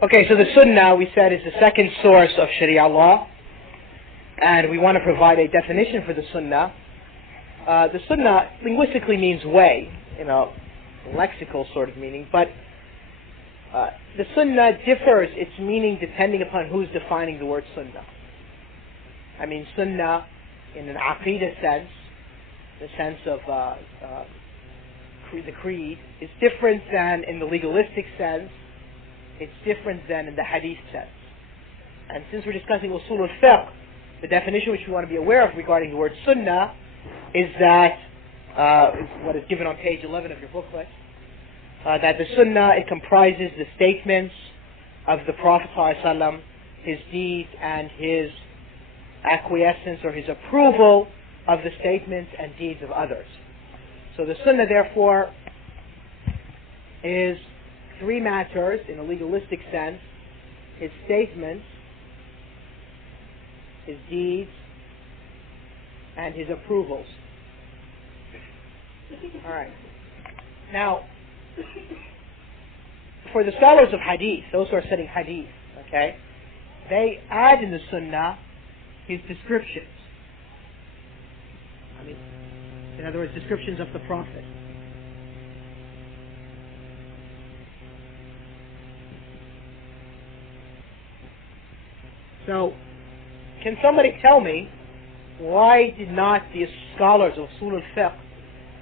Okay, so the Sunnah, we said, is the second source of Sharia law, and we want to provide a definition for the Sunnah. The Sunnah linguistically means way, lexical sort of meaning, but the Sunnah differs its meaning depending upon who's defining the word Sunnah. I mean, Sunnah in an Aqidah sense, the sense of the creed, is different than in the legalistic sense. It's different than in the hadith sense. And since we're discussing Usool al-Fiqh, the definition which we want to be aware of regarding the word Sunnah is that, is what is given on page 11 of your booklet, that the Sunnah, it comprises the statements of the Prophet ﷺ, his deeds and his acquiescence or his approval of the statements and deeds of others. So the Sunnah, therefore, is three matters in a legalistic sense: his statements, his deeds, and his approvals. Alright. Now, for the scholars of hadith, those who are studying hadith, okay, they add in the Sunnah his descriptions. I mean, in other words, descriptions of the Prophet. So, can somebody tell me why did not the scholars of Usool al-Fiqh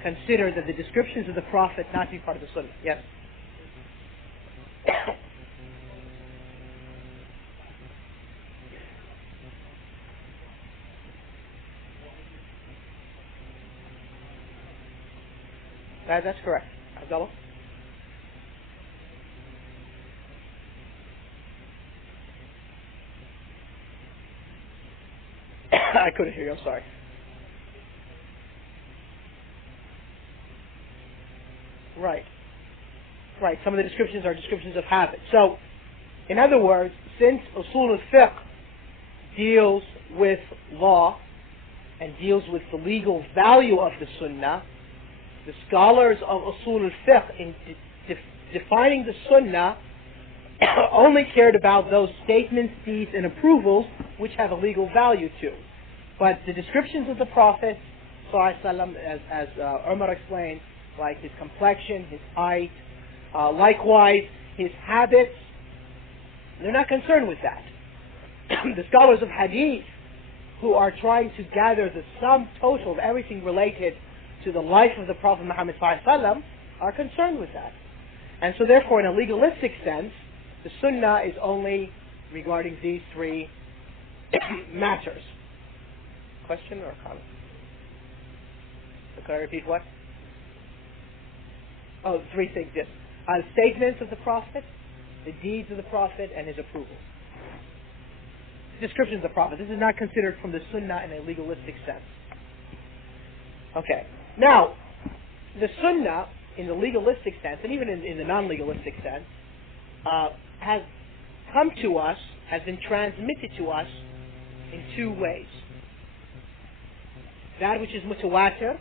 consider that the descriptions of the Prophet not be part of the Sunnah? Yes? That's correct. Abdullah? I couldn't hear you, I'm sorry. Right. Right, some of the descriptions are descriptions of habit. So, in other words, since Usool al-Fiqh deals with law and deals with the legal value of the Sunnah, the scholars of Usool al-Fiqh in defining the Sunnah only cared about those statements, deeds, and approvals which have a legal value too. But the descriptions of the Prophet, as Umar explained, like his complexion, his height, likewise his habits, they're not concerned with that. The scholars of Hadith, who are trying to gather the sum total of everything related to the life of the Prophet Muhammad ﷺ, are concerned with that. And so therefore, in a legalistic sense, the Sunnah is only regarding these three matters. Question or comment? So can I repeat what? Oh, three things, yes. Statements of the Prophet, the deeds of the Prophet, and his approval. Descriptions of the Prophet. This is not considered from the Sunnah in a legalistic sense. Okay. Now, the Sunnah, in the legalistic sense, and even in the non-legalistic sense, has come to us, has been transmitted to us in two ways. That which is mutawatir,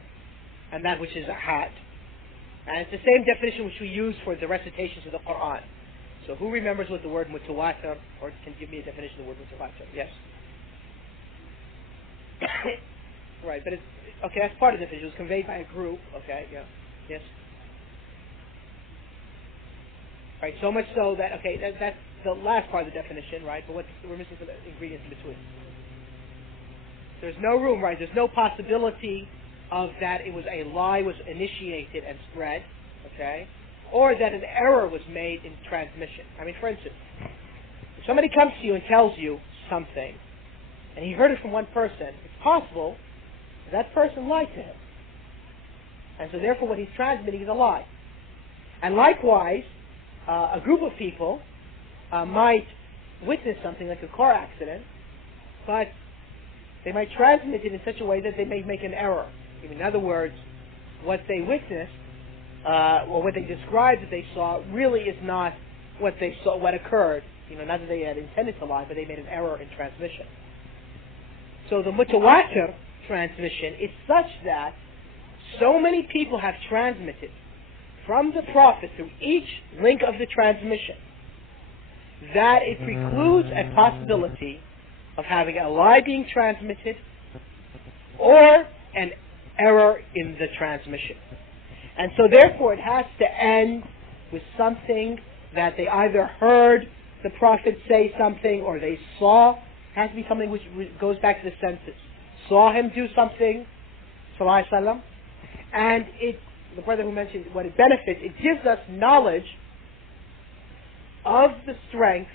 and that which is ahad. And it's the same definition which we use for the recitations of the Qur'an. So who remembers what the word mutawatir, or can give me a definition of the word mutawatir? Yes? Right, but it's, okay, that's part of the definition. It was conveyed by a group, okay, yeah. Yes? Right, so much so that, okay, that's the last part of the definition, right, but we're missing some ingredients in between. There's no room, right, there's no possibility of that it was a lie was initiated and spread, okay, or that an error was made in transmission. I mean, for instance, if somebody comes to you and tells you something, and he heard it from one person, it's possible that person lied to him. And so therefore what he's transmitting is a lie. And likewise, a group of people might witness something like a car accident, but they might transmit it in such a way that they may make an error. In other words, what they witnessed, or what they described that they saw, really is not what they saw, what occurred. Not that they had intended to lie, but they made an error in transmission. So the mutawatir transmission is such that so many people have transmitted from the Prophet through each link of the transmission that it precludes a possibility of having a lie being transmitted or an error in the transmission. And so therefore it has to end with something that they either heard the Prophet say something or they saw. It has to be something which goes back to the senses. Saw him do something, sallallahu alaihi wasallam, and the brother who mentioned what it benefits, it gives us knowledge of the strength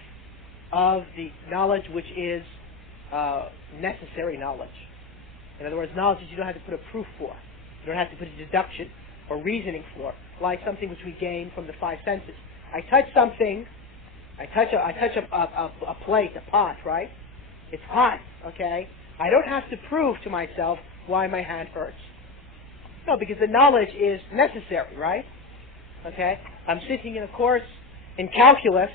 of the knowledge which is necessary knowledge. In other words, knowledge that you don't have to put a proof for. You don't have to put a deduction or reasoning for, like something which we gain from the five senses. I touch something, I touch a plate, a pot, right? It's hot, okay? I don't have to prove to myself why my hand hurts. No, because the knowledge is necessary, right? Okay? I'm sitting in a course in calculus,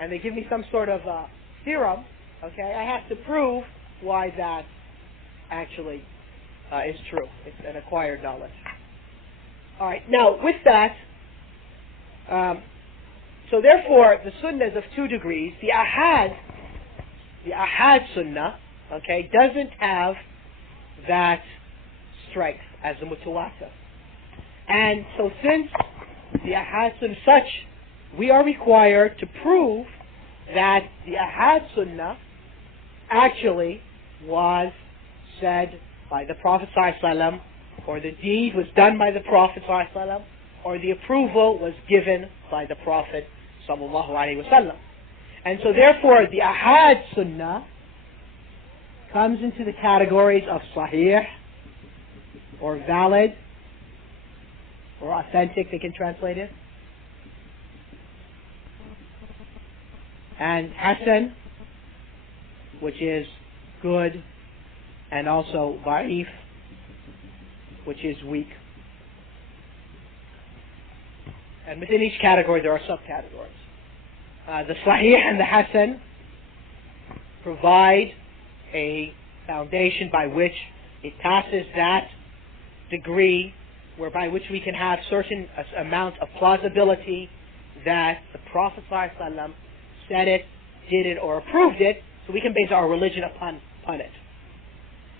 and they give me some sort of theorem, okay? I have to prove why that actually is true. It's an acquired knowledge. All right, now with that, so therefore the sunnah is of two degrees. The ahad sunnah, okay, doesn't have that strength as the mutawatir. And so since the ahad sunnah such, we are required to prove that the ahad sunnah actually was said by the Prophet ﷺ, or the deed was done by the Prophet ﷺ, or the approval was given by the Prophet ﷺ. And so therefore the ahad sunnah comes into the categories of sahih, or valid, or authentic, they can translate it, and hasan, which is good, and also da'if, which is weak. And within each category there are subcategories. The sahih and the hasan provide a foundation by which it passes that degree whereby which we can have certain amount of plausibility that the Prophet ﷺ said it, did it, or approved it, so we can base our religion upon it.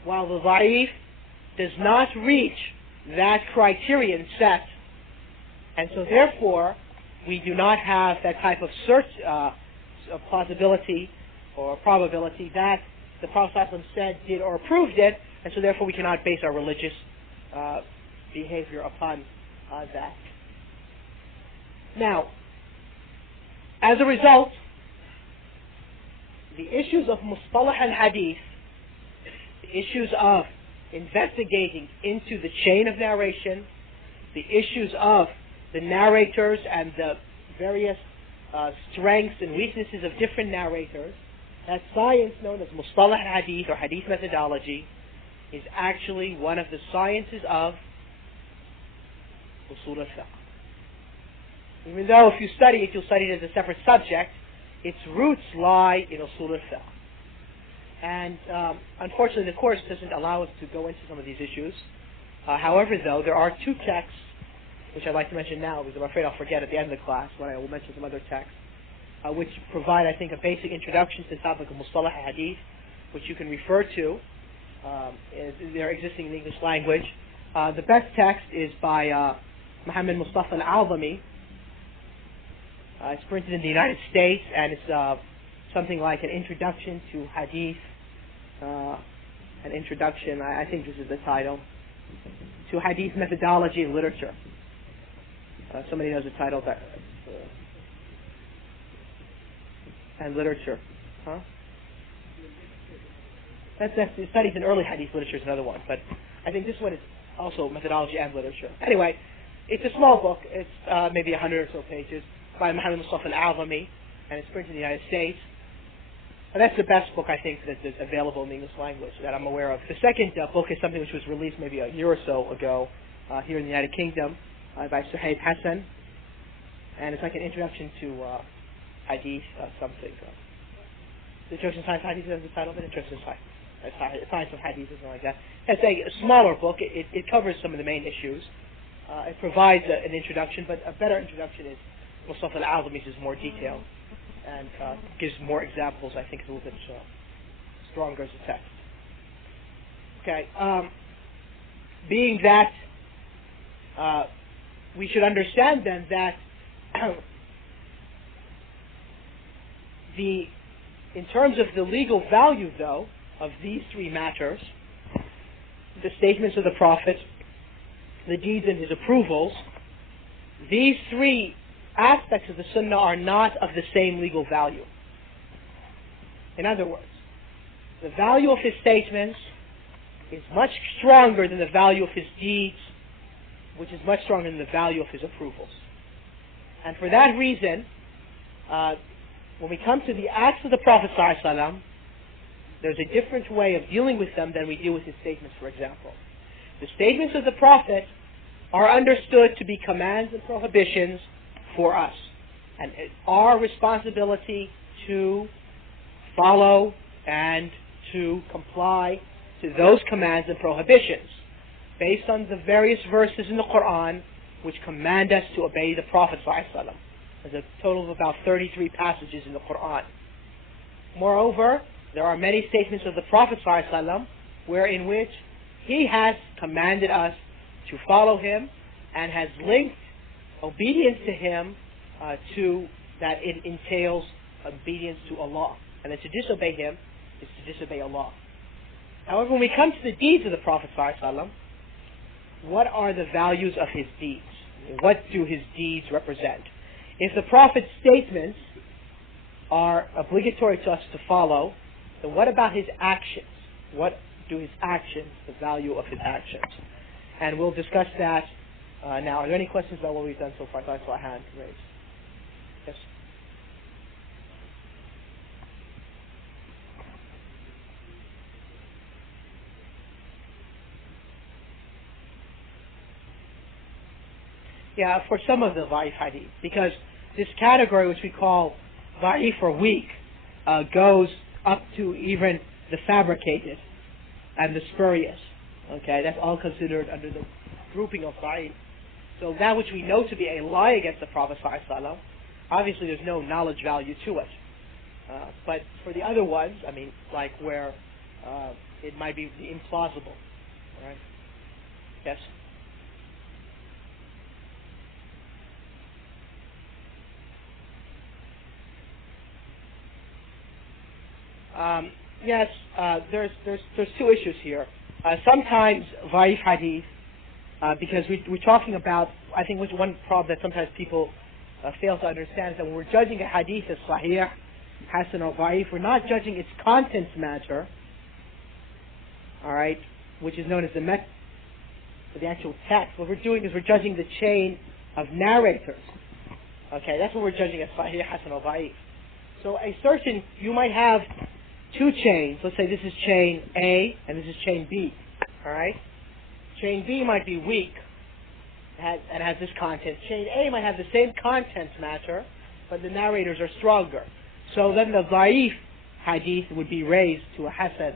While the da'if does not reach that criterion set, and so therefore we do not have that type of of plausibility or probability that the Prophet ﷺ said, did, or approved it, and so therefore we cannot base our religious behavior upon that. Now, as a result, the issues of mustalah al-hadith, the issues of investigating into the chain of narration, the issues of the narrators and the various strengths and weaknesses of different narrators, that science known as mustalah al-hadith or hadith methodology is actually one of the sciences of Usool al-Fiqh. Even though if you study it, you'll study it as a separate subject, its roots lie in Usool al-Fiqh. And unfortunately the course doesn't allow us to go into some of these issues. However, though, there are two texts which I'd like to mention now, because I'm afraid I'll forget at the end of the class when I will mention some other texts, which provide, I think, a basic introduction to the topic of Mustalah Hadith, which you can refer to. They're existing in the English language. The best text is by Muhammad Mustafa al-Azami. It's printed in the United States, and it's something like an introduction to Hadith, an introduction, I think this is the title, to Hadith methodology and literature. Somebody knows the title of that. And literature. Huh? That's the studies in early Hadith literature is another one, but I think this one is also methodology and literature. Anyway, it's a small book. It's maybe 100 or so pages by Muhammad Mustafa al-Azami, and it's printed in the United States. And that's the best book, I think, that is available in the English language that I'm aware of. The second book is something which was released maybe a year or so ago here in the United Kingdom by Suhaib Hassan, and it's like an introduction to Hadith something. The Introduction to Science of Hadith is the title of it. Introduction to Science of Hadith, something like that. It's a smaller book. It covers some of the main issues. It provides an introduction, but a better introduction is Mustafa al-Azami, which is more detailed. and gives more examples. I think it's a little bit stronger as a text. Okay, being that we should understand then that in terms of the legal value, though, of these three matters, the statements of the Prophet, the deeds and his approvals, these three aspects of the Sunnah are not of the same legal value. In other words, the value of his statements is much stronger than the value of his deeds, which is much stronger than the value of his approvals. And for that reason, when we come to the acts of the Prophet ﷺ, there's a different way of dealing with them than we deal with his statements, for example. The statements of the Prophet are understood to be commands and prohibitions for us. And it's our responsibility to follow and to comply to those commands and prohibitions based on the various verses in the Qur'an which command us to obey the Prophet ﷺ. There's a total of about 33 passages in the Qur'an. Moreover, there are many statements of the Prophet ﷺ in which he has commanded us to follow him and has linked obedience to him to that it entails obedience to Allah. And that to disobey him is to disobey Allah. However, when we come to the deeds of the Prophet ﷺ, what are the values of his deeds? What do his deeds represent? If the Prophet's statements are obligatory to us to follow, then what about his actions? What do his actions, the value of his actions? And we'll discuss that now. Are there any questions about what we've done so far? I saw a hand raised. Yes? Yeah, for some of the Da'if hadith, because this category, which we call Da'if or weak, goes up to even the fabricated and the spurious. Okay, that's all considered under the grouping of Da'if. So that which we know to be a lie against the Prophet ﷺ, obviously there's no knowledge value to it. But for the other ones, I mean, like where it might be implausible. Right? Yes? Yes, there's two issues here. Sometimes Da'if hadith, because we're talking about, I think one problem that sometimes people fail to understand is that when we're judging a hadith as Sahih, Hasan or Da'if, we're not judging its contents matter, alright, which is known as the actual text. What we're doing is we're judging the chain of narrators. Okay, that's what we're judging as Sahih, Hasan or Da'if. So you might have two chains. Let's say this is chain A and this is chain B. Alright? Chain B might be weak and has this content. Chain A might have the same contents matter, but the narrators are stronger. So then the Da'if hadith would be raised to a Hasan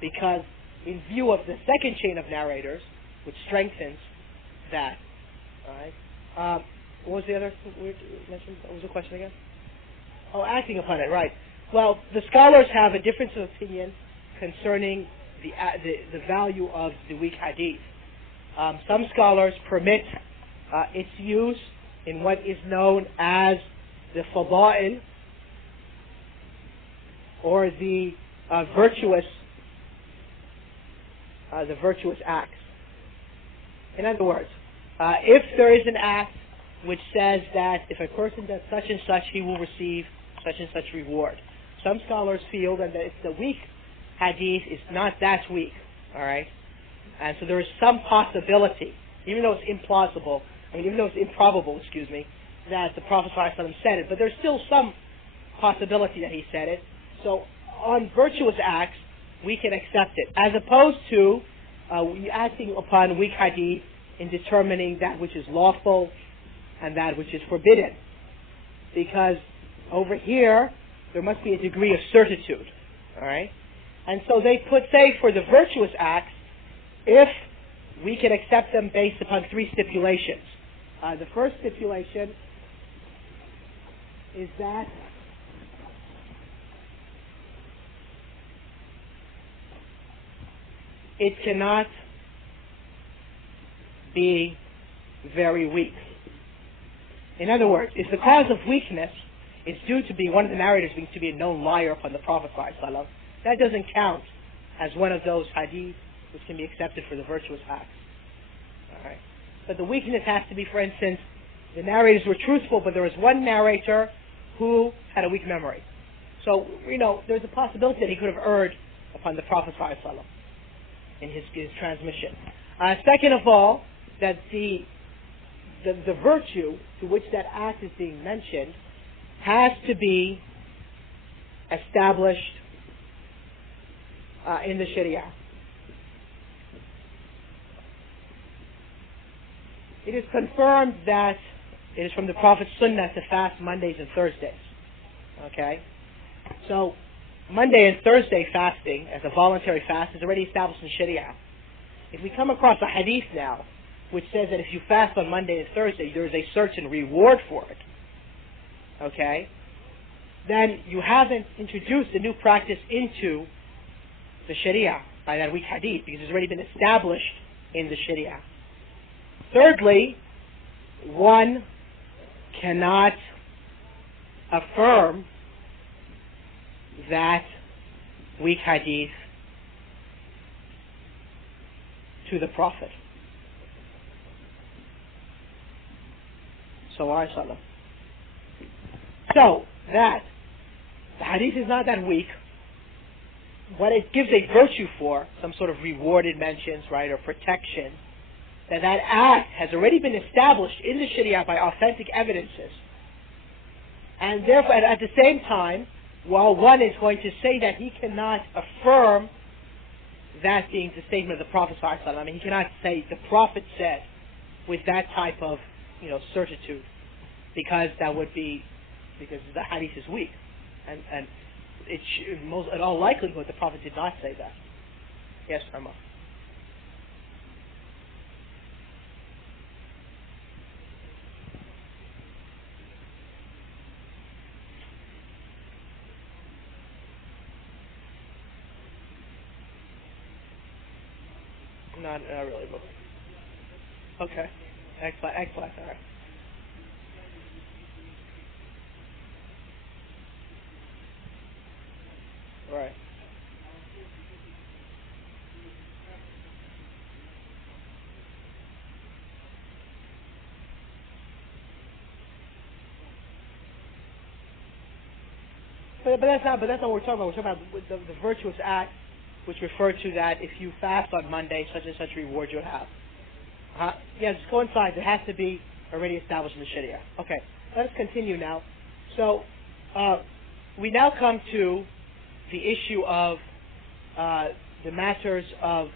because in view of the second chain of narrators, which strengthens that. Alright? What was the other we mentioned? What was the question again? Oh, acting upon it, right. Well, the scholars have a difference of opinion concerning the value of the weak hadith. Some scholars permit its use in what is known as the fada'il, or the virtuous acts. In other words, if there is an act which says that if a person does such and such, he will receive such and such reward. Some scholars feel that if the weak hadith is not that weak, alright? And so there is some possibility, even though it's implausible, even though it's improbable, that the Prophet ﷺ said it, but there's still some possibility that he said it. So on virtuous acts, we can accept it, as opposed to acting upon weak hadith in determining that which is lawful and that which is forbidden. Because over here, there must be a degree of certitude. Alright? And so they say for the virtuous acts, if we can accept them based upon three stipulations. The first stipulation is that it cannot be very weak. In other words, if the cause of weakness is due to be one of the narrators being to be a known liar upon the Prophet ﷺ, that doesn't count as one of those hadith which can be accepted for the virtuous acts. All right. But the weakness has to be, for instance, the narrators were truthful, but there was one narrator who had a weak memory. So, there's a possibility that he could have erred upon the Prophet ﷺ in his transmission. Second of all, that the virtue to which that act is being mentioned has to be established in the Sharia. It is confirmed that it is from the Prophet's Sunnah to fast Mondays and Thursdays. Okay? So, Monday and Thursday fasting as a voluntary fast is already established in Sharia. If we come across a hadith now which says that if you fast on Monday and Thursday there is a certain reward for it, okay, then you haven't introduced a new practice into the Sharia by that weak hadith, because it's already been established in the Sharia. Thirdly, one cannot affirm that weak hadith to the Prophet. So that the hadith is not that weak. What it gives a virtue for, some sort of rewarded mentions, right, or protection, that act has already been established in the Sharia by authentic evidences. And therefore, at the same time, while one is going to say that he cannot affirm that being the statement of the Prophet ﷺ, I mean, he cannot say the Prophet said with that type of certitude, because the hadith is weak, and in all likelihood the Prophet did not say that. Yes, Rama. Not really, but okay. Excellent. All right. Right. But that's not what we're talking about. We're talking about the virtuous act, which refer to that if you fast on Monday, such and such reward you'll have. Yes, coincides. It has to be already established in the Sharia. Okay, let us continue now. So, we now come to the issue of the matters of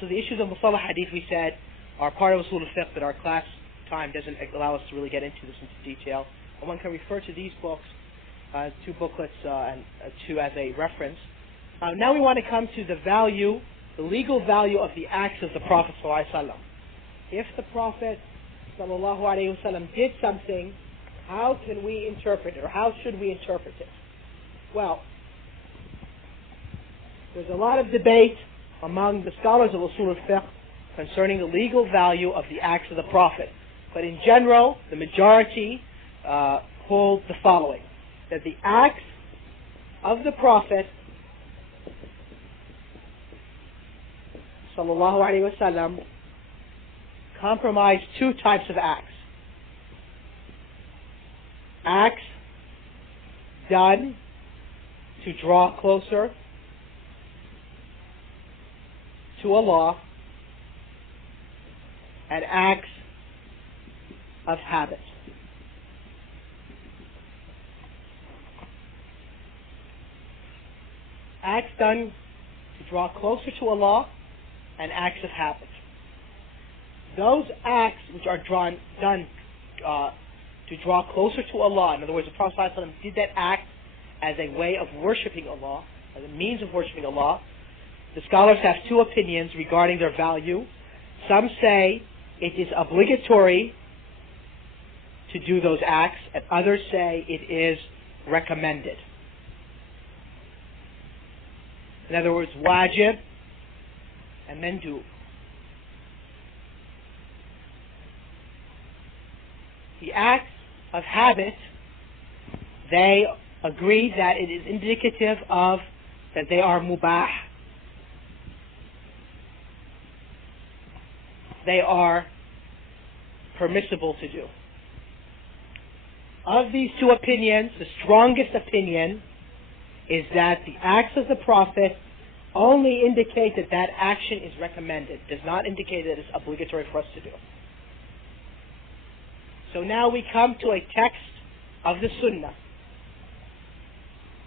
so the issues of Mustalah Hadith, we said, are part of Usool al-Fiqh, but our class time doesn't allow us to really get into this into detail. And one can refer to these books, two booklets and two as a reference. Now we want to come to the legal value of the acts of the Prophet ﷺ. If the Prophet ﷺ did something, how can we interpret it, or how should we interpret it? Well, there's a lot of debate among the scholars of Usool al-Fiqh concerning the legal value of the acts of the Prophet. But in general, the majority hold the following: that the acts of the Prophet sallallahu alaihi wasallam comprise two types of acts. Acts done to draw closer to Allah, and acts of habit. Acts done to draw closer to Allah, and acts of habit. Those acts which are done to draw closer to Allah, in other words, the Prophet ﷺ did that act as a way of worshipping Allah, as a means of worshipping Allah. The scholars have two opinions regarding their value. Some say it is obligatory to do those acts, and others say it is recommended. In other words, wajib, and mandub. The acts of habit, they agree that it is indicative of that they are mubah. They are permissible to do. Of these two opinions, the strongest opinion is that the acts of the Prophet only indicate that that action is recommended, does not indicate that it's obligatory for us to do. So now we come to a text of the Sunnah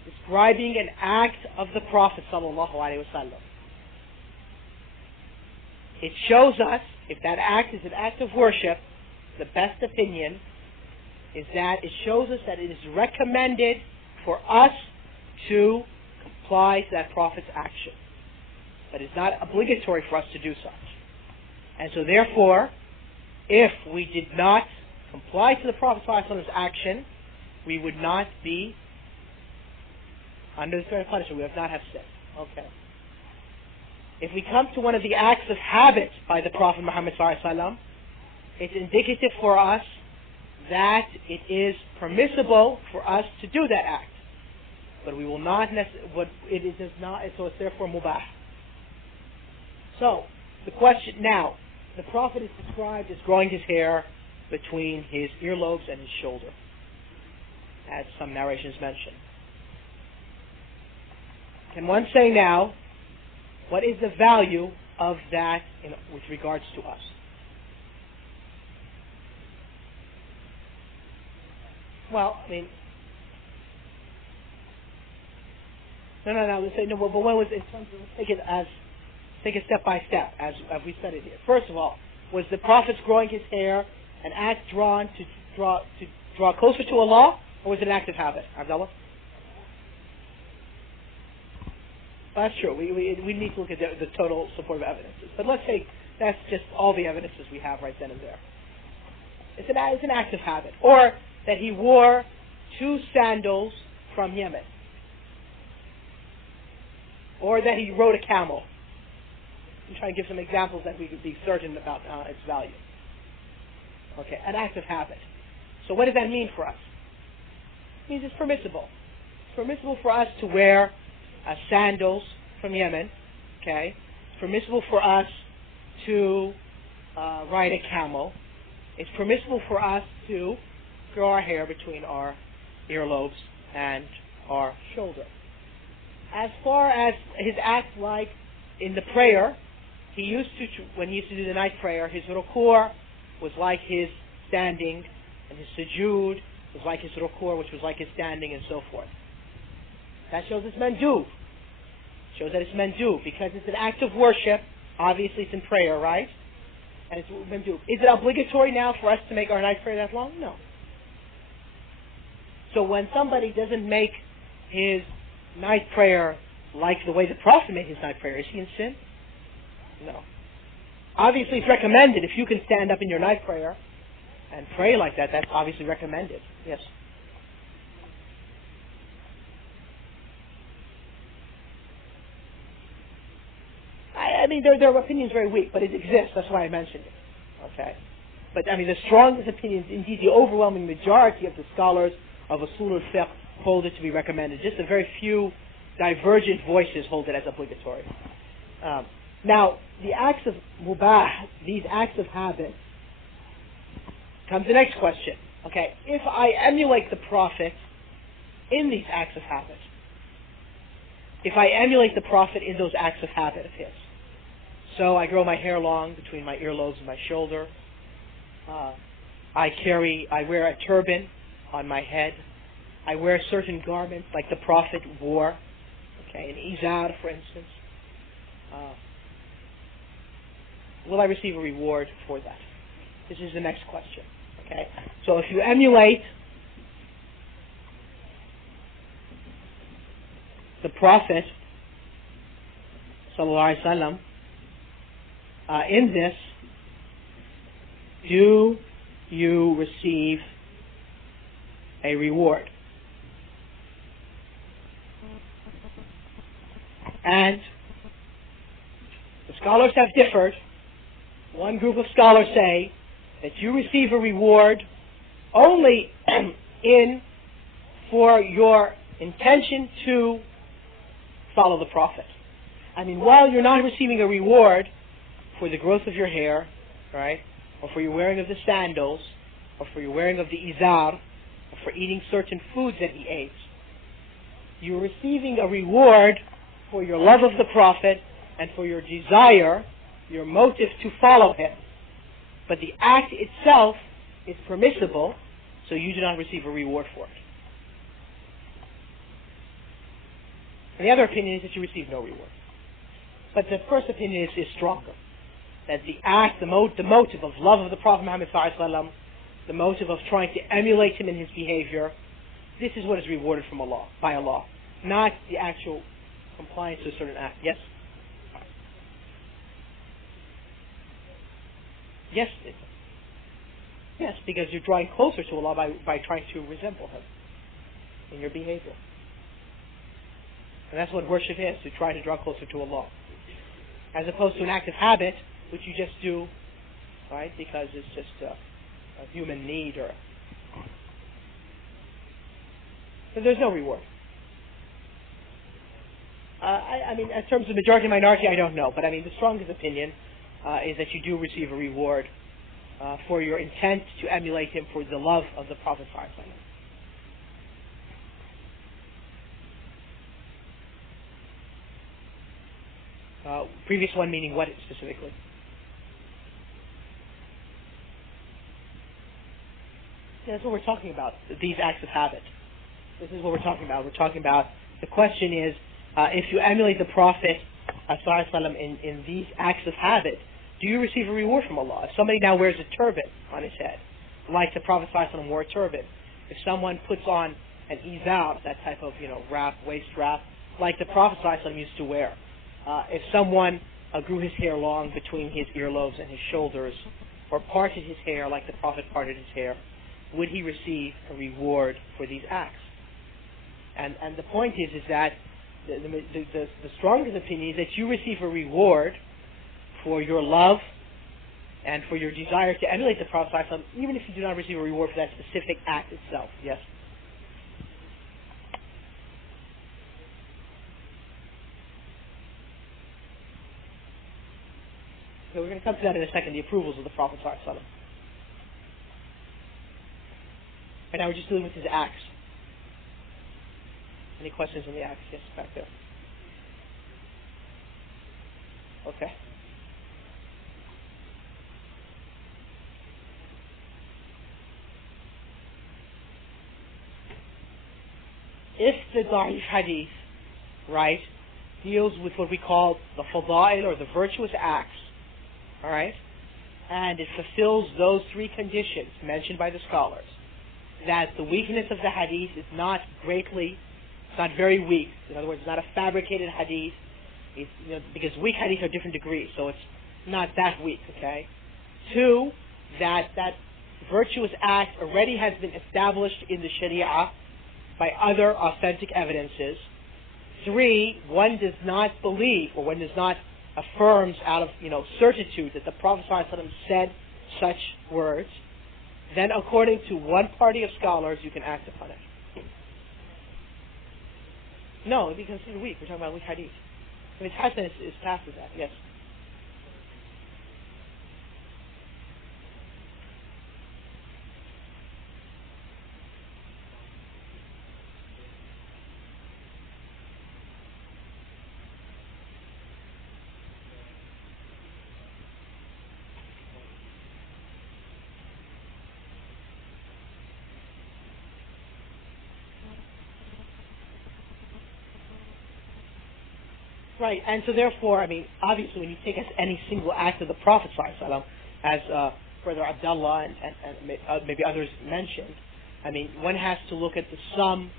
describing an act of the Prophet sallallahu alaihi wasallam. It shows us, if that act is an act of worship, the best opinion is that it shows us that it is recommended for us to comply to that Prophet's action. But it's not obligatory for us to do such. And so therefore, if we did not comply to the Prophet ﷺ's action, we would not be under the threat of punishment. We would not have sinned. Okay. If we come to one of the acts of habit by the Prophet Muhammad ﷺ, it's indicative for us that it is permissible for us to do that act. But we will not so it's therefore mubah. So, the question now, the Prophet is described as growing his hair between his earlobes and his shoulder, as some narrations mention. Can one say now, what is the value of that with regards to us? Well, I mean, no. Let's say no. But when was in terms of take it step by step as we said it here. First of all, was the Prophet's growing his hair an act drawn to draw closer to Allah, or was it an act of habit, Abdullah? That's true. We need to look at the total supportive evidences. But let's say that's just all the evidences we have right then and there. It's an act of habit. Or that he wore 2 sandals from Yemen. Or that he rode a camel. I'm trying to give some examples that we could be certain about its value. Okay, an act of habit. So what does that mean for us? It means it's permissible. It's permissible for us to wear sandals from Yemen. Okay, it's permissible for us to ride a camel. It's permissible for us to grow our hair between our earlobes and our shoulder. As far as his act, like in the prayer, when he used to do the night prayer, his ruku' was like his standing, and his sujood was like his ruku', which was like his standing, and so forth. That shows it's mandub. Shows that it's mandub, because it's an act of worship. Obviously it's in prayer, right? And it's mandub. Is it obligatory now for us to make our night prayer that long? No. So when somebody doesn't make his night prayer like the way the Prophet made his night prayer, is he in sin? No. Obviously it's recommended. If you can stand up in your night prayer and pray like that, that's obviously recommended. Yes. I mean, their opinion's very weak, but it exists. That's why I mentioned it. Okay. But I mean, the strongest opinions, indeed the overwhelming majority of the scholars of Usool al-Fiqh hold it to be recommended. Just a very few divergent voices hold it as obligatory. Now, the acts of mubah, these acts of habit, comes the next question. Okay, if I emulate the Prophet in these acts of habit, if I emulate the Prophet in those acts of habit of his, so I grow my hair long between my earlobes and my shoulder, I wear a turban on my head, I wear certain garments like the Prophet wore, okay, an izar, for instance. Will I receive a reward for that? This is the next question. Okay, so if you emulate the Prophet sallallahu alaihi wasallam in this, do you receive a reward? And the scholars have differed. One group of scholars say that you receive a reward only for your intention to follow the Prophet. I mean, while you're not receiving a reward for the growth of your hair, right, or for your wearing of the sandals, or for your wearing of the izar, or for eating certain foods that he ate, you're receiving a reward for your love of the Prophet and for your desire, your motive to follow him. But the act itself is permissible, so you do not receive a reward for it. And the other opinion is that you receive no reward. But the first opinion is stronger. That the act, the motive of love of the Prophet Muhammad ﷺ, the motive of trying to emulate him in his behavior, this is what is rewarded from Allah, by Allah, not the actual compliance to a certain act. Yes? Yes. Yes, because you're drawing closer to Allah by trying to resemble Him in your behavior. And that's what worship is, to try to draw closer to Allah. As opposed to an act of habit, which you just do, right, because it's just a human need. So there's no reward. I mean, in terms of majority minority, I don't know. But I mean, the strongest opinion is that you do receive a reward for your intent to emulate him for the love of the Prophet ﷺ. Previous one meaning what specifically? Yeah, that's what we're talking about, these acts of habit. This is what we're talking about. We're talking about, the question is, if you emulate the Prophet ﷺ in these acts of habit, do you receive a reward from Allah? If somebody now wears a turban on his head, like the Prophet ﷺ wore a turban, if someone puts on an izar, that type of wrap, waist wrap, like the Prophet ﷺ used to wear, if someone grew his hair long between his earlobes and his shoulders, or parted his hair like the Prophet parted his hair, would he receive a reward for these acts? And the point is that the strongest opinion is that you receive a reward for your love and for your desire to emulate the Prophet ﷺ, even if you do not receive a reward for that specific act itself. Yes? Okay, we're going to come to that in a second, the approvals of the Prophet ﷺ. Right now we're just dealing with his acts. Any questions on the acts? Yes, back there. Okay. If the da'if hadith, right, deals with what we call the fada'il, or the virtuous acts, alright, and it fulfills those three conditions mentioned by the scholars, that the weakness of the hadith is not greatly, it's not very weak. In other words, it's not a fabricated hadith. It's, because weak hadith are different degrees, so it's not that weak. Okay. 2, that virtuous act already has been established in the Sharia by other authentic evidences. 3, one does not believe, or one does not affirms out of certitude that the Prophet ﷺ said such words. Then, according to one party of scholars, you can act upon it. No, it becomes weak. We're talking about weak hadith. If it's hasan, it's past that. Yes. Right, and so therefore, I mean, obviously when you take any single act of the Prophet ﷺ, as Brother Abdullah and maybe others mentioned, I mean, one has to look at the sum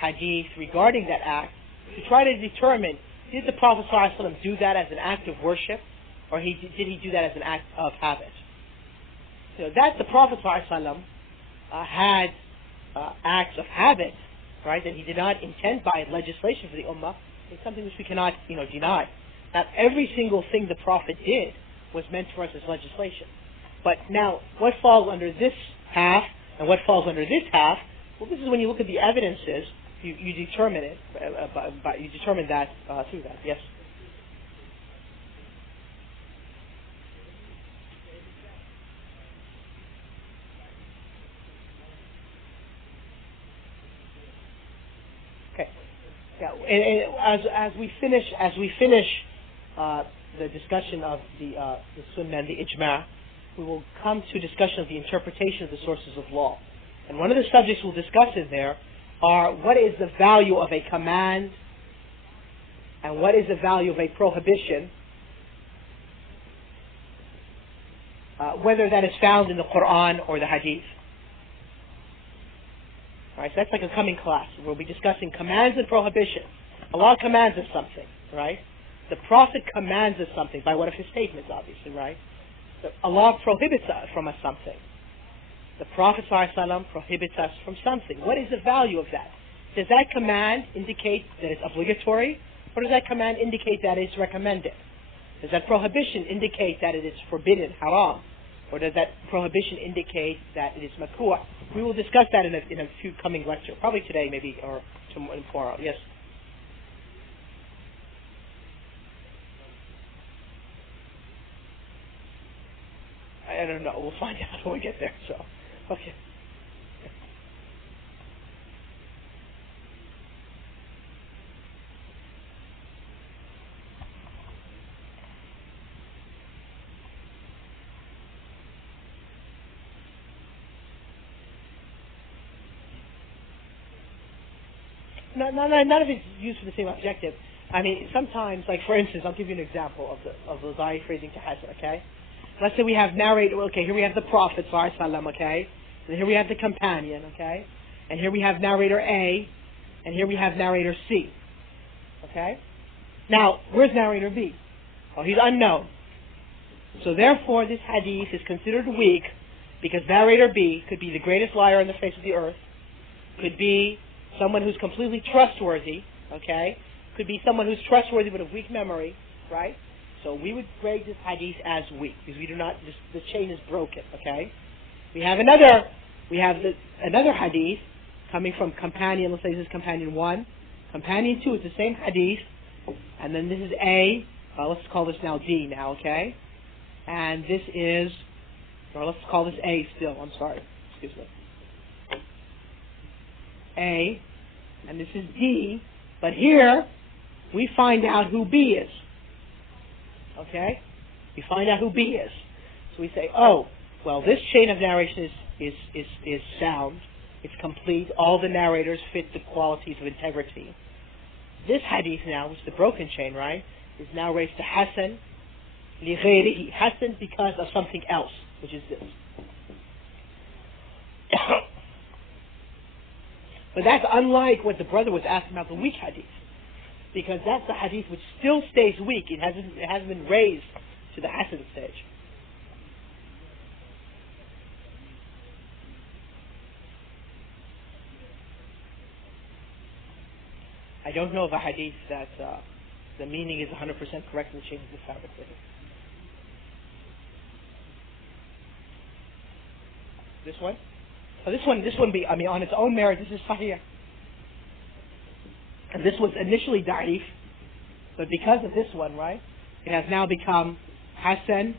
hadith regarding that act to try to determine, did the Prophet ﷺ do that as an act of worship, or did he do that as an act of habit? That the Prophet ﷺ had acts of habit, right, that he did not intend by legislation for the Ummah, it's something which we cannot, deny. Not every single thing the Prophet did was meant for us as legislation. But now, what falls under this half and what falls under this half? Well, this is when you look at the evidences, you determine it. You determine that through that. Yes. Okay. Yeah. And as we finish the discussion of the Sunnah and the Ijma', we will come to discussion of the interpretation of the sources of law. And one of the subjects we'll discuss in there are what is the value of a command and what is the value of a prohibition, whether that is found in the Qur'an or the Hadith. Alright, so that's like a coming class. We'll be discussing commands and prohibitions. Allah commands us something, right? The Prophet commands us something by one of his statements, obviously, right? So Allah prohibits from us something. The Prophet ﷺ prohibits us from something. What is the value of that? Does that command indicate that it's obligatory, or does that command indicate that it's recommended? Does that prohibition indicate that it is forbidden, haram, or does that prohibition indicate that it is makruh? We will discuss that in a few coming lectures, probably today, maybe, or tomorrow. Yes. I don't know. We'll find out when we get there. So, okay. None of it's used for the same objective. I mean, sometimes, like for instance, I'll give you an example of the Zai phrasing to Hasan, okay? Let's say we have narrator, okay, here we have the Prophet, okay? And here we have the companion, okay? And here we have narrator A, and here we have narrator C, okay? Now, where's narrator B? Oh, he's unknown. So therefore, this hadith is considered weak because narrator B could be the greatest liar on the face of the earth, could be someone who's completely trustworthy, okay? Could be someone who's trustworthy but of weak memory, right? So we would grade this hadith as weak because we do not. The chain is broken, okay? We have another hadith coming from companion. Let's say this is companion 1, companion 2 is the same hadith, and then this is A. Let's call this now D now, okay? And this is, or let's call this A still. I'm sorry, excuse me. A, and this is D, but here we find out who B is. Okay? We find out who B is. So we say, oh, well, this chain of narration is sound. It's complete. All the narrators fit the qualities of integrity. This hadith now, which is the broken chain, right, is now raised to Hasan li ghayrihi. Hasan because of something else, which is this. But that's unlike what the brother was asking about the weak hadith, because that's the hadith which still stays weak. It hasn't been raised to the Hasan stage. I don't know of a hadith that the meaning is 100% correct and changes the fabric with it. This one? So this one be, I mean, on its own merit, this is sahih. And this was initially da'if, but because of this one, right, it has now become Hasan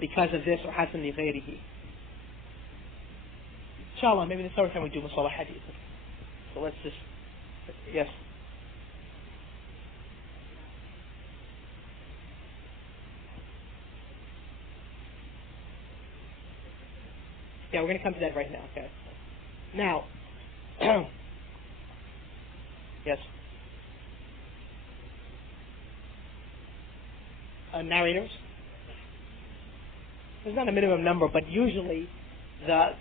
because of this, or Hasan li ghayrihi. Inshallah, maybe the third time we do Musalah hadith. So let's just, yes. Yeah, we're going to come to that right now, okay. Now, yes. Narrators. There's not a minimum number, but usually the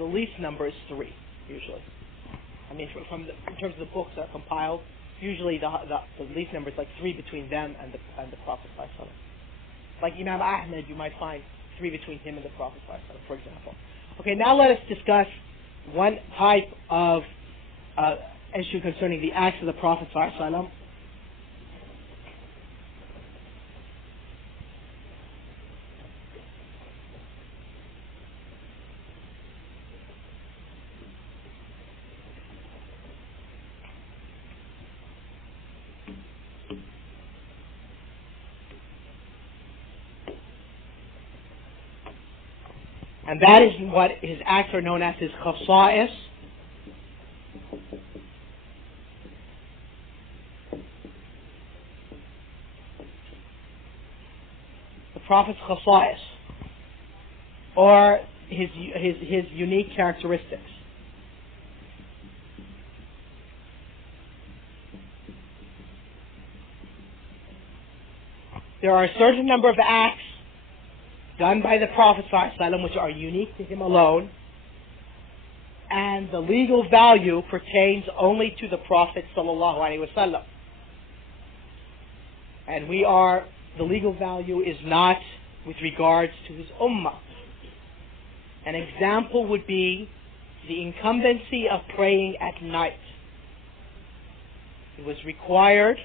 least number is 3, usually. I mean, in terms of the books that are compiled, usually the least number is like 3 between them and the Prophet ﷺ. Like Imam Ahmed, you might find 3 between him and the Prophet ﷺ, for example. Okay, now let us discuss one type of issue concerning the acts of the Prophet ﷺ. And that is what his acts are known as his khasa'is. The Prophet's khasa'is, or his unique characteristics. There are a certain number of acts done by the Prophet ﷺ which are unique to him alone, and the legal value pertains only to the Prophet ﷺ. And the legal value is not with regards to his ummah. An example would be the incumbency of praying at night. It was required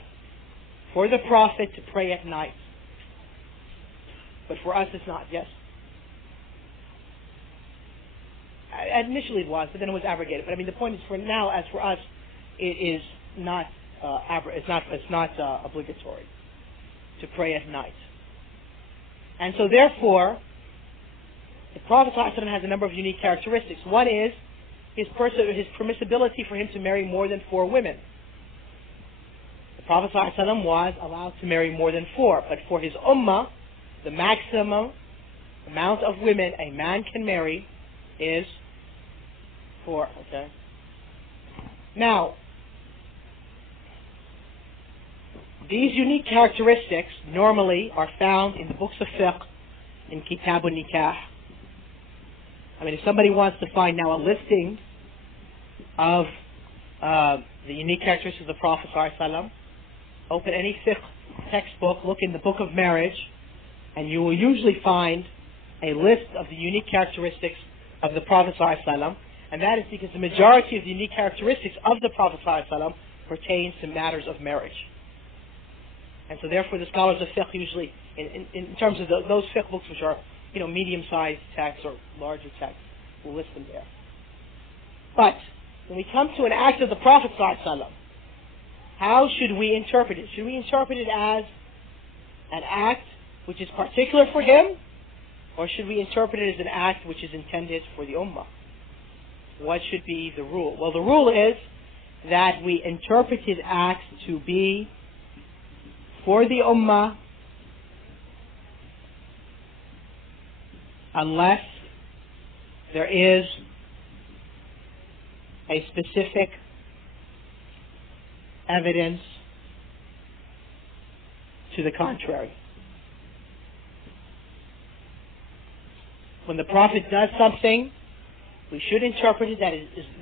for the Prophet to pray at night. But for us it's not, yes? Initially it was, but then it was abrogated. But I mean, the point is, for now, as for us, it is not obligatory to pray at night. And so therefore, the Prophet ﷺ has a number of unique characteristics. One is his permissibility for him to marry more than 4 women. The Prophet ﷺ was allowed to marry more than 4, but for his ummah, the maximum amount of women a man can marry is 4. Okay. Now, these unique characteristics normally are found in the books of fiqh, in Kitab al-Nikah. I mean, if somebody wants to find now a listing of the unique characteristics of the Prophet ﷺ, open any fiqh textbook, look in the book of marriage, and you will usually find a list of the unique characteristics of the Prophet ﷺ, and that is because the majority of the unique characteristics of the Prophet ﷺ pertains to matters of marriage. And so therefore the scholars of fiqh usually, in terms of those fiqh books which are medium-sized texts or larger texts, will list them there. But when we come to an act of the Prophet ﷺ, how should we interpret it? Should we interpret it as an act which is particular for him, or should we interpret it as an act which is intended for the ummah? What should be the rule? Well, the rule is that we interpret his acts to be for the ummah unless there is a specific evidence to the contrary. When the Prophet does something, we should interpret it that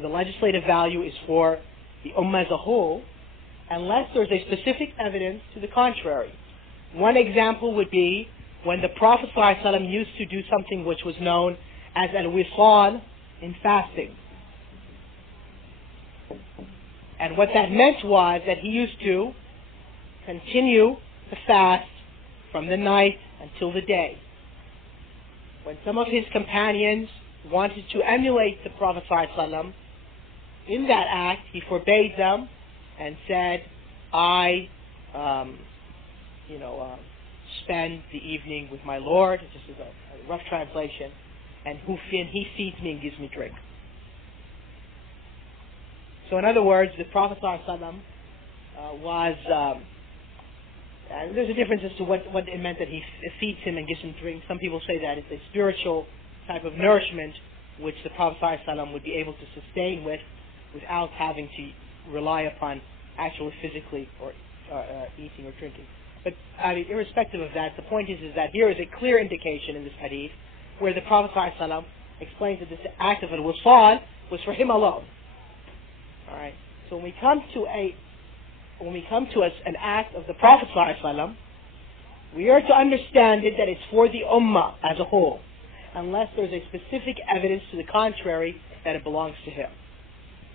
the legislative value is for the ummah as a whole, unless there's a specific evidence to the contrary. One example would be when the Prophet ﷺ used to do something which was known as al-Wisal in fasting. And what that meant was that he used to continue the fast from the night until the day. When some of his companions wanted to emulate the Prophet ﷺ in that act, he forbade them and said, I spend the evening with my Lord, just as a rough translation, and he feeds me and gives me drink. So in other words, the Prophet ﷺ and there's a difference as to what it meant that he feeds him and gives him drink. Some people say that it's a spiritual type of nourishment which the Prophet ﷺ would be able to sustain without having to rely upon actually physically or eating or drinking. But I mean, irrespective of that, the point is that here is a clear indication in this hadith where the Prophet ﷺ explains that this act of al-Wisal was for him alone. All right. So when we come to an act of the Prophet ﷺ, we are to understand it that it's for the ummah as a whole, unless there's a specific evidence to the contrary that it belongs to him.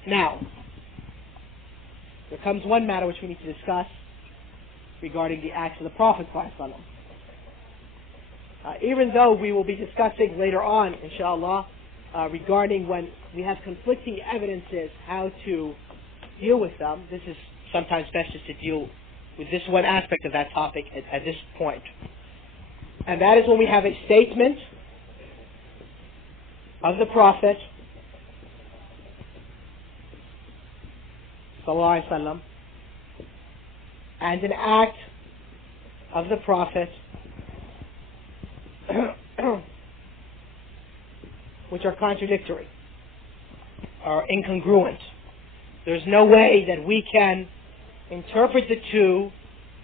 Now, there comes one matter which we need to discuss regarding the acts of the Prophet ﷺ. Even though we will be discussing later on, inshallah, regarding when we have conflicting evidences, how to deal with them, this is sometimes best just to deal with this one aspect of that topic at this point. And that is when we have a statement of the Prophet sallallahu alaihi wasallam and an act of the Prophet which are contradictory or incongruent. There's no way that we can interpret the two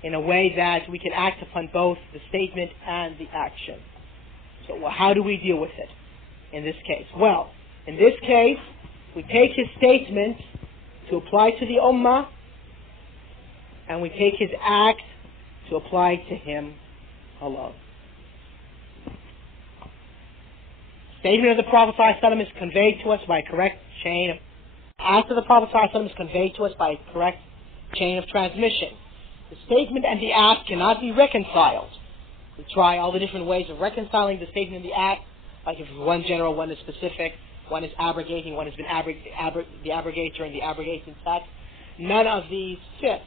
in a way that we can act upon both the statement and the action. So how do we deal with it in this case? Well, in this case, we take his statement to apply to the ummah, and we take his act to apply to him alone. Statement of the Prophet ﷺ is conveyed to us by a correct chain of act of the Prophet ﷺ is conveyed to us by a correct chain of transmission. The statement and the act cannot be reconciled. We try all the different ways of reconciling the statement and the act, like if one general, one is specific, one is abrogating, one has been the abrogator and the abrogating text. None of these fit.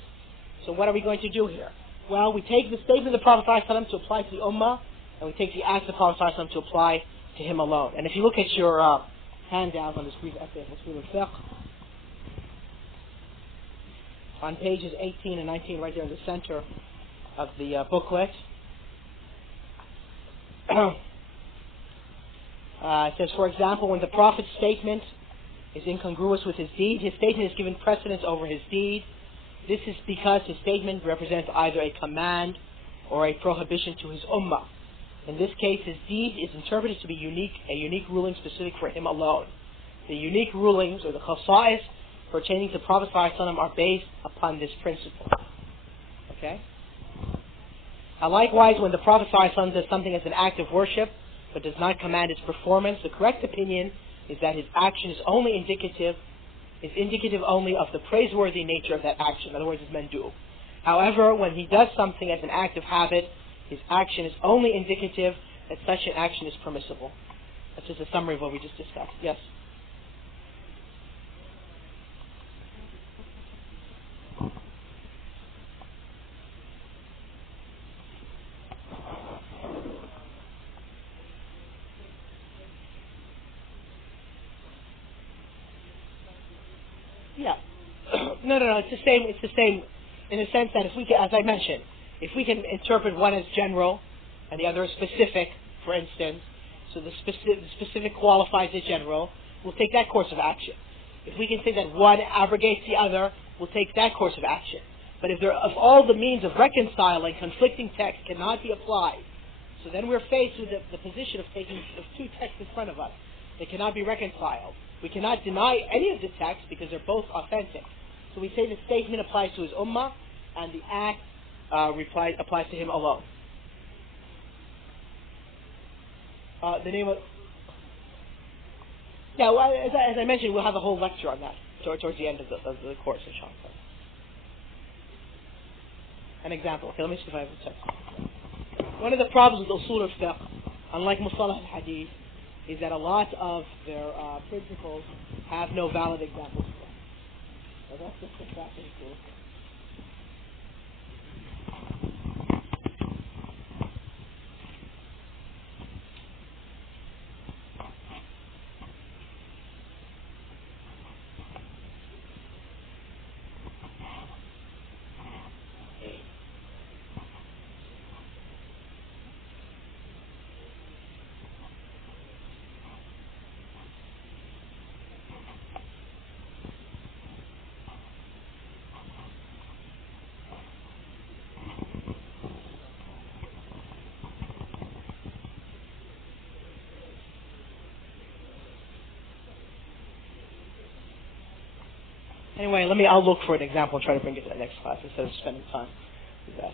So what are we going to do here? Well, we take the statement of the Prophet ﷺ to apply to the ummah, and we take the act of the Prophet ﷺ to apply to him alone. And if you look at your handout on this brief essay of Usool al-Fiqh, on pages 18 and 19, right there in the center of the booklet, it says, for example, when the Prophet's statement is incongruous with his deed, his statement is given precedence over his deed. This is because his statement represents either a command or a prohibition to his ummah. In this case, his deed is interpreted to be a unique ruling specific for him alone. The unique rulings, or the khasa'is, pertaining to Prophet ﷺ are based upon this principle. Okay? Now likewise, when the Prophet ﷺ does something as an act of worship, but does not command its performance, the correct opinion is that his action is indicative only of the praiseworthy nature of that action. In other words, it's mandu. However, when he does something as an act of habit, his action is only indicative that such an action is permissible. That's just a summary of what we just discussed. Yes? Yeah. No. It's the same in the sense that if we can, as I mentioned, if we can interpret one as general and the other as specific, for instance, so the specific qualifies the general, we'll take that course of action. If we can say that one abrogates the other, we'll take that course of action. But if all the means of reconciling conflicting texts cannot be applied, so then we're faced with the position of two texts in front of us. They cannot be reconciled. We cannot deny any of the texts because they're both authentic. So we say the statement applies to his ummah and the act applies to him alone. The name of... Yeah, well, as I mentioned, we'll have a whole lecture on that towards the end of the course, inshallah. An example. Okay, let me see if I have a text. One of the problems with Usool al-Fiqh, unlike Mustalah al-Hadith, is that a lot of their principles have no valid examples. So that's just a fact. Anyway, I'll look for an example and try to bring it to the next class instead of spending time with that.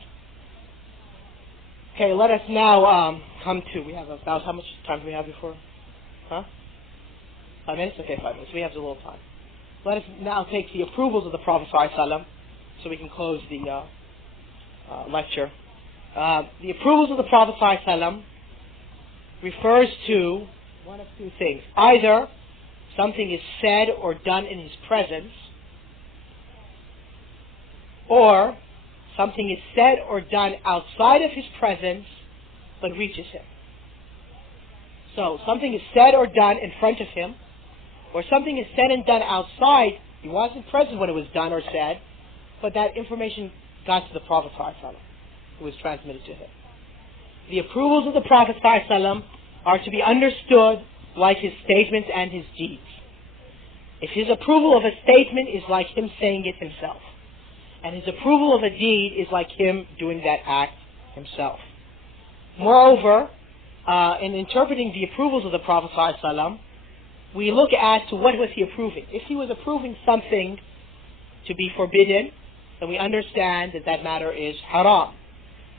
Okay, let us now come to, we have about, how much time do we have before? 5 minutes? Okay, 5 minutes. We have a little time. Let us now take the approvals of the Prophet ﷺ so we can close the lecture. The approvals of the Prophet ﷺ refers to one of two things. Either something is said or done in his presence, or something is said or done outside of his presence but reaches him. So something is said or done in front of him, or something is said and done outside. He wasn't present when it was done or said, but that information got to the Prophet ﷺ, who was transmitted to him. The approvals of the Prophet ﷺ are to be understood like his statements and his deeds. If his approval of a statement is like him saying it himself, and his approval of a deed is like him doing that act himself. Moreover, in interpreting the approvals of the Prophet ﷺ, we look at to what was he approving. If he was approving something to be forbidden, then we understand that that matter is haram.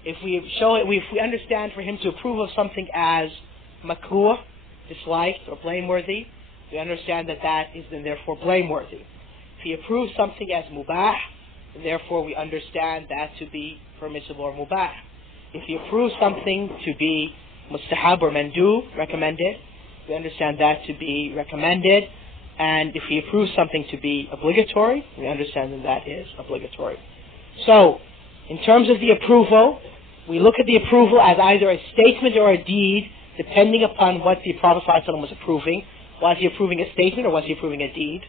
If we understand for him to approve of something as makruh, disliked or blameworthy, we understand that that is then therefore blameworthy. If he approves something as mubah, then therefore we understand that to be permissible or mubah. If he approves something to be mustahab or mandub, recommended, we understand that to be recommended. And if he approves something to be obligatory, we understand that that is obligatory. So, in terms of the approval, we look at the approval as either a statement or a deed, depending upon what the Prophet ﷺ was approving. Was he approving a statement or was he approving a deed?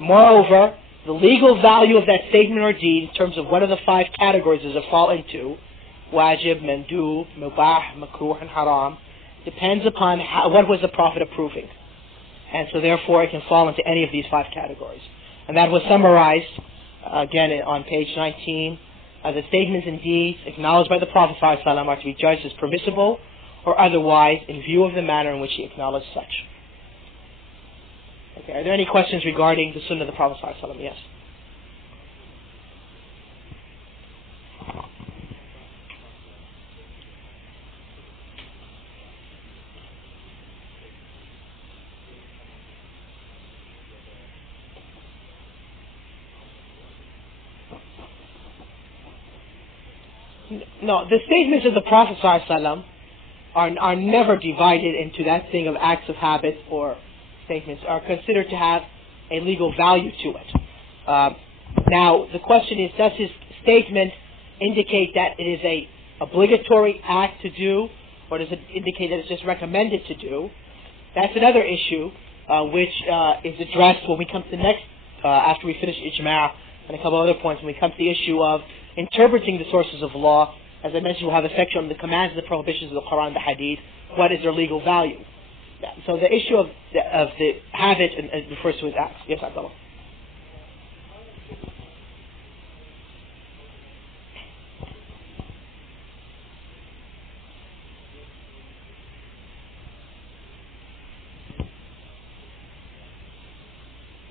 Moreover, the legal value of that statement or deed in terms of what are the 5 categories does it fall into, wajib, mandub, mubah, makruh, and haram, depends upon what was the Prophet approving. And so therefore it can fall into any of these 5 categories. And that was summarized, again, on page 19. The statements and deeds acknowledged by the Prophet ﷺ are to be judged as permissible or otherwise in view of the manner in which he acknowledged such. Okay, are there any questions regarding the Sunnah of the Prophet ﷺ? Yes. No, the statements of the Prophet ﷺ are never divided into that thing of acts of habit or statements, are considered to have a legal value to it. Now, the question is, does his statement indicate that it is a obligatory act to do, or does it indicate that it's just recommended to do? That's another issue which is addressed when we come to the next, after we finish ijma' and a couple other points, when we come to the issue of interpreting the sources of law. As I mentioned, we'll have a section on the commands and the prohibitions of the Qur'an and the Hadith. What is their legal value? So the issue of the habit refers to his acts. Yes, Abdullah.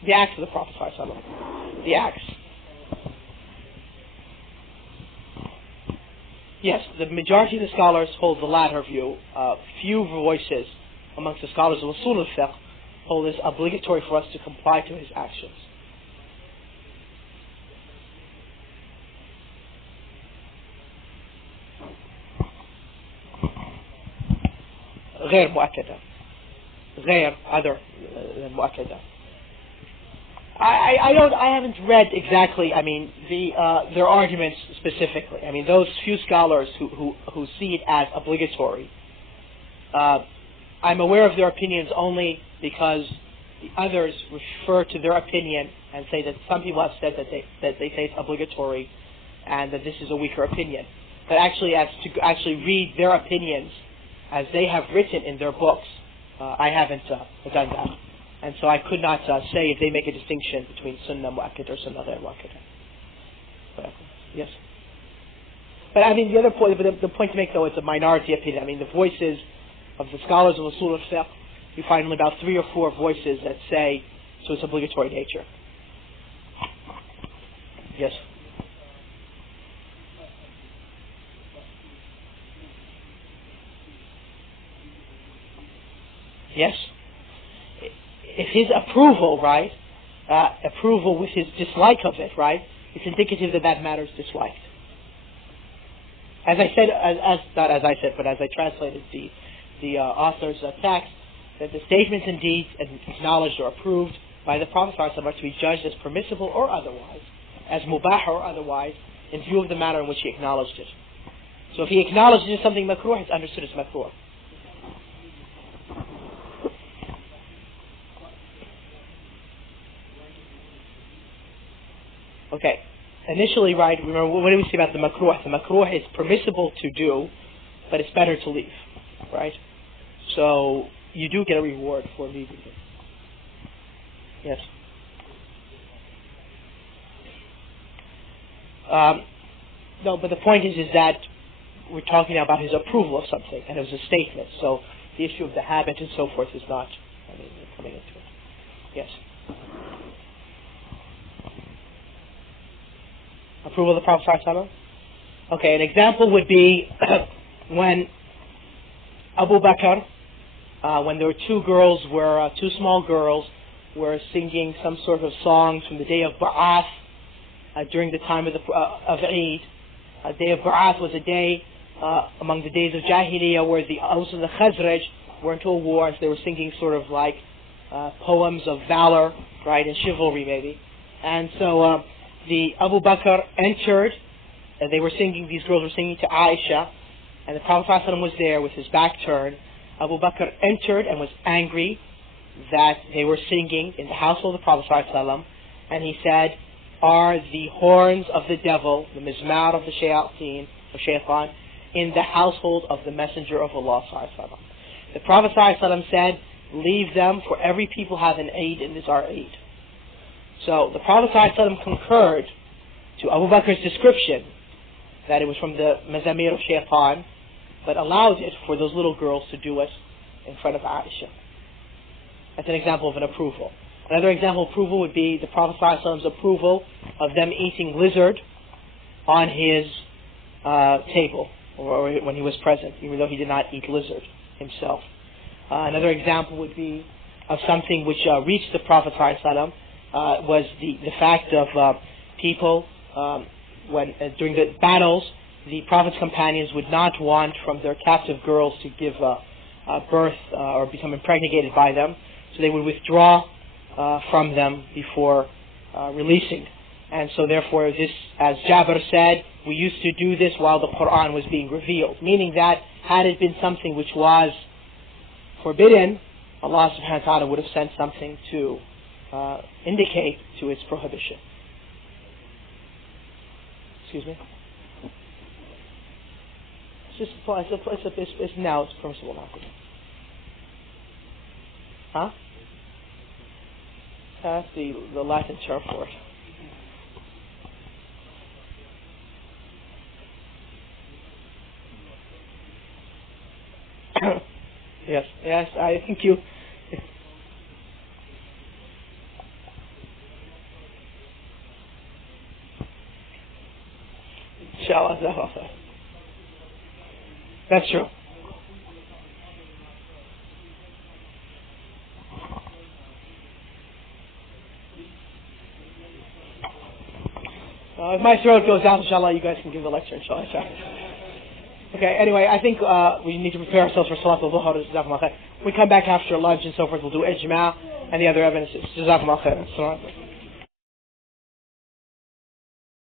The acts of the Prophet ﷺ. The acts. Yes, the majority of the scholars hold the latter view. Few voices amongst the scholars of Usool al-Fiqh hold it obligatory for us to comply to his actions. غير مؤكدة. غير, other than مؤكدة. I haven't read exactly, their arguments specifically. Those few scholars who see it as obligatory, I'm aware of their opinions only because the others refer to their opinion and say that some people have said that they say it's obligatory and that this is a weaker opinion. But actually, as to actually read their opinions as they have written in their books, I haven't done that. And so I could not say if they make a distinction between Sunnah Mu'akkad or Sunnah Ghair Mu'akkad. Yes. But the other point, the point to make though, it's a minority opinion. The voices of the scholars of Usool al-Fiqh, you find only about 3 or 4 voices that say, so it's obligatory nature. Yes. Yes. If his approval, right, approval with his dislike of it, right, it's indicative that that matter is disliked. As I said, but as I translated the author's text, that the statements and deeds acknowledged or approved by the Prophet ﷺ are to be judged as permissible or otherwise, as mubah or otherwise, in view of the manner in which he acknowledged it. So if he acknowledged it as something makruh, it's understood as makruh. initially, right, remember, what do we say about the makruh? The makruh is permissible to do, but it's better to leave, right? So you do get a reward for leaving it. Yes. No, but the point is that we're talking now about his approval of something, and it was a statement. So the issue of the habit and so forth is not coming into it. Yes. Approval of the Prophet ﷺ? Okay, an example would be when Abu Bakr, when there were two small girls were singing some sort of songs from the day of Ba'ath during the time of Eid. A day of Ba'ath was a day among the days of Jahiliyyah where the Aus and the Khazraj were into a war, so they were singing sort of like poems of valor, right, and chivalry maybe. And so the Abu Bakr entered, and these girls were singing to Aisha, and the Prophet ﷺ was there with his back turned. Abu Bakr entered and was angry that they were singing in the household of the Prophet ﷺ, and he said, are the horns of the devil, the mizmar of the shaitan, in the household of the Messenger of Allah ﷺ. The Prophet ﷺ said, leave them, for every people have an Eid, and this is our Eid. So the Prophet ﷺ concurred to Abu Bakr's description that it was from the mazamir of shaitan, but allowed it for those little girls to do it in front of Aisha. That's an example of an approval. Another example of approval would be the Prophet ﷺ's approval of them eating lizard on his table, or when he was present, even though he did not eat lizard himself. Another example would be of something which reached the Prophet ﷺ, was the fact of people, when during the battles, the Prophet's companions would not want from their captive girls to give birth or become impregnated by them, so they would withdraw from them before releasing. And so therefore this, as Jabir said, we used to do this while the Qur'an was being revealed, meaning that had it been something which was forbidden, Allah subhanahu wa ta'ala would have sent something to indicate to its prohibition. Excuse me? Now it's permissible not to. Huh? That's the Latin term for it. Yes, I think you. Inshallah, that's true. If my throat goes out, inshallah, you guys can give the lecture, inshallah. Okay, anyway, I think we need to prepare ourselves for Salat al-Dhuhr. We come back after lunch and so forth, we'll do ijma' and the other evidences. Jazakumullah khairan.